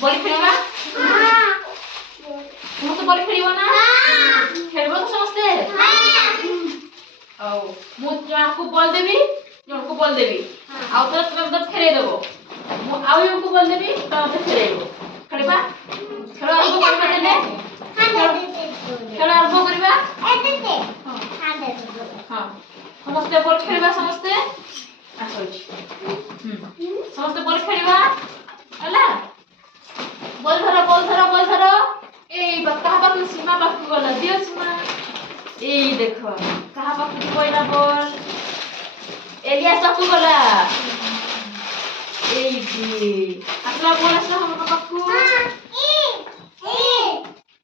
বলি খেলিবা ସମସ୍ତେ ବଲି ଖେଳିବ ନା ଖେଳିବ ତ ସମସ୍ତେ ହଉ ମୁଁ ଜଣକୁ ବଲ୍ ଦେବି ଜଣକୁ ବଲ୍ ଦେବି ଆଉ ତ ତମେ ମତେ ଫେରେଇ ଦେବ ମୁଁ ଆଉ ଜଣକୁ ବଲ୍ ଦେବି ତମେ ମତେ ଫେରେଇବ ଖେଳିବା ଖେଳ ଆରମ୍ଭ କରିବା ଦେଲେ ଖେଳ ଆରମ୍ଭ କରିବା ହଁ ସମସ୍ତେ ବଲ୍ ଖେଳିବା ସମସ୍ତେ ସମସ୍ତେ ବଲ୍ ଖେଳିବା ହେଲା বল ধরো বল ধরো বল ধরো এই কাহা পাখু সীমা পাখু গলা দিও সীমা এই দেখো কাহা পাখু কইলা বল এলিয়াস পাখু গলা এই দি আসলা বল আসলা আমার পাখু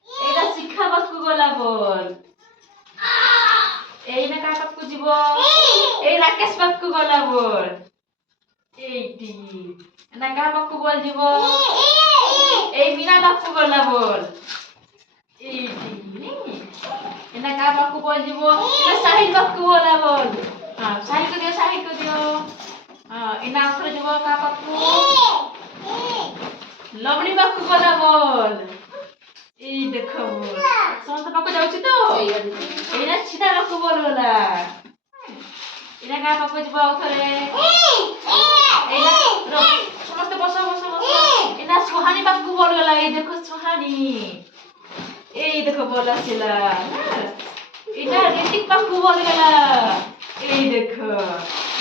এইটা শিক্ষা পাখু গলা বল এই না কাহা পাখু জীব এই রাকেশ পাখু গলা বল এইটি না কাহা পাখু বল জীব এই মিনা বাপু গলা বল এইটি এনা কা বাপু বল দিব এনা সাহিল বাপু গলা বল হ্যাঁ সাহিল কো দিও এনা আখরে দিব কা বাপু লবণী বাপু গলা বল এই দেখো সমস্ত বাপু যাଉଛି তো এনা ছিটা বাপু বল গলা এনা কা বাপু দিব আখরে এনা সমস্ত বসো বসো বসো এনা সুহানি বাপু বল গলা এই দেখো সুহানি এই দেখো বল আসিলা এটা ঋতিক বাপু বল গলা এই দেখো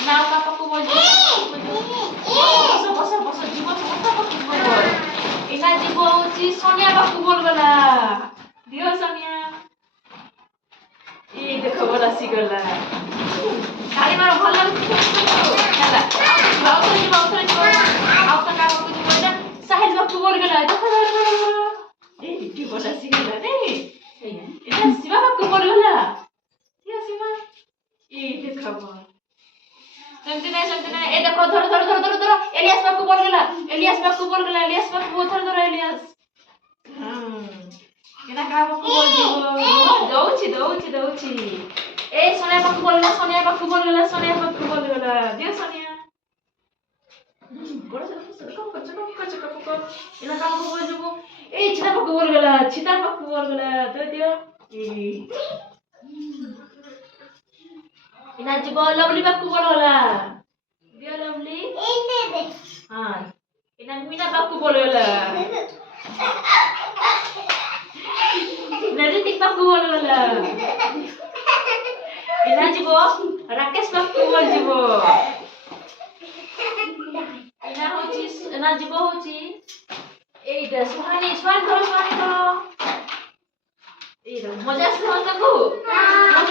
নাও বাপু বল বসো বসো বসো জীব সমস্ত বাপু বল এনা জীব হচ্ছে সোনিয়া বাপু বল গলা দিও সোনিয়া এই দেখো বল আসি গলা তালি মারো ভাল লাগুছে ହେଲା ଆଉ ତ କାହାକୁ ଯିବ ଏଇଟା ସାହିଲ ବାପୁ ବଲ ଗଲା ଦେଖ এই কি বল আসি গলা নেই এটা শিবা বাপু বল গলা ঠিক আছে মা এই দেখাবো সেমতি নাই এ দেখো ধরো ধরো ধরো ধরো ধরো এলিয়াস বাপু বল গলা এলিয়াস বাপু ধরো ধরো এলিয়াস এটা কাহা বাপু বল দিব দৌছি এই সোনিয়া বাপু বল গলা সোনিয়া বাপু বল গলা দিও সোনিয়া বড় কর এনা কাহা বাপু বল দিব এই ছিটা বাপু বল গলা তো দিও এনা জীব লভলি বাপু বল গলা দিও লভলি হ্যাঁ এনা মিনা বাপু বল গলা ঋতিক বাপু বল গলা এনা জীব রাকেশ বাপু বল জীব এনা জীব হচ্ছে এইটা সুহানি ধরো এইটা মজা আসছে তোমাকে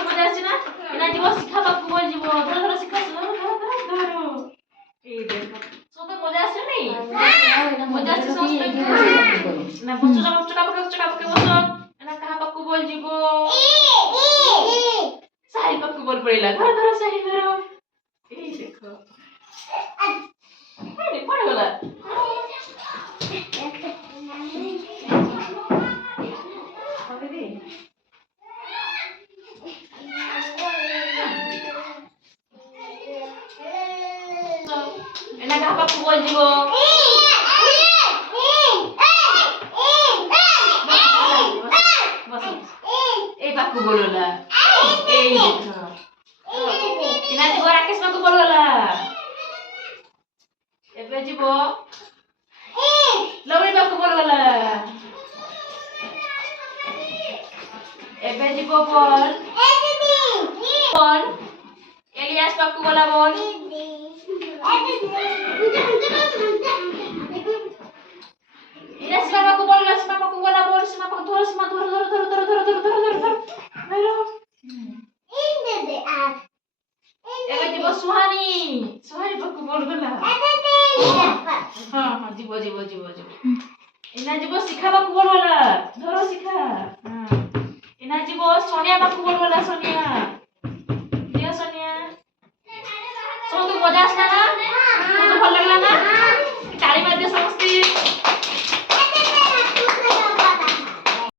মজা আসছে না এনা জীব শিখা বাপু বল জীব ধরো ধরো শিখা ধরো এই দেখো সবে মজা আসছে নেই মজা আসছে সমস্ত না বসো বসো এনা কাহা বাপু বল জীব সাহিল বাপু বল পড়িলা ধরো সাহিল ধরো এই দেখো পড়ে গলা এনা কাহা বাপু বল দিব এই বাপু বললা এই দেখো এনা দিব রাকেশ বাপু বললা এবে দিব লবণী বাপু বললা এবে দিব বল এলিয়াস বাপু বলা বল এলিয়াস বাপু বললা সীমা বাপু বলা বল সীমা বাপু ধরো এবে দিব সুহানি বাপু বললা হ্যাঁ জীব এনা জীব শিখা বাপু বললা ধরো শিখা এনা জীব সোনিয়া বাপু বললা সোনিয়া দিও সোনিয়া সমস্ত মজা আসলা না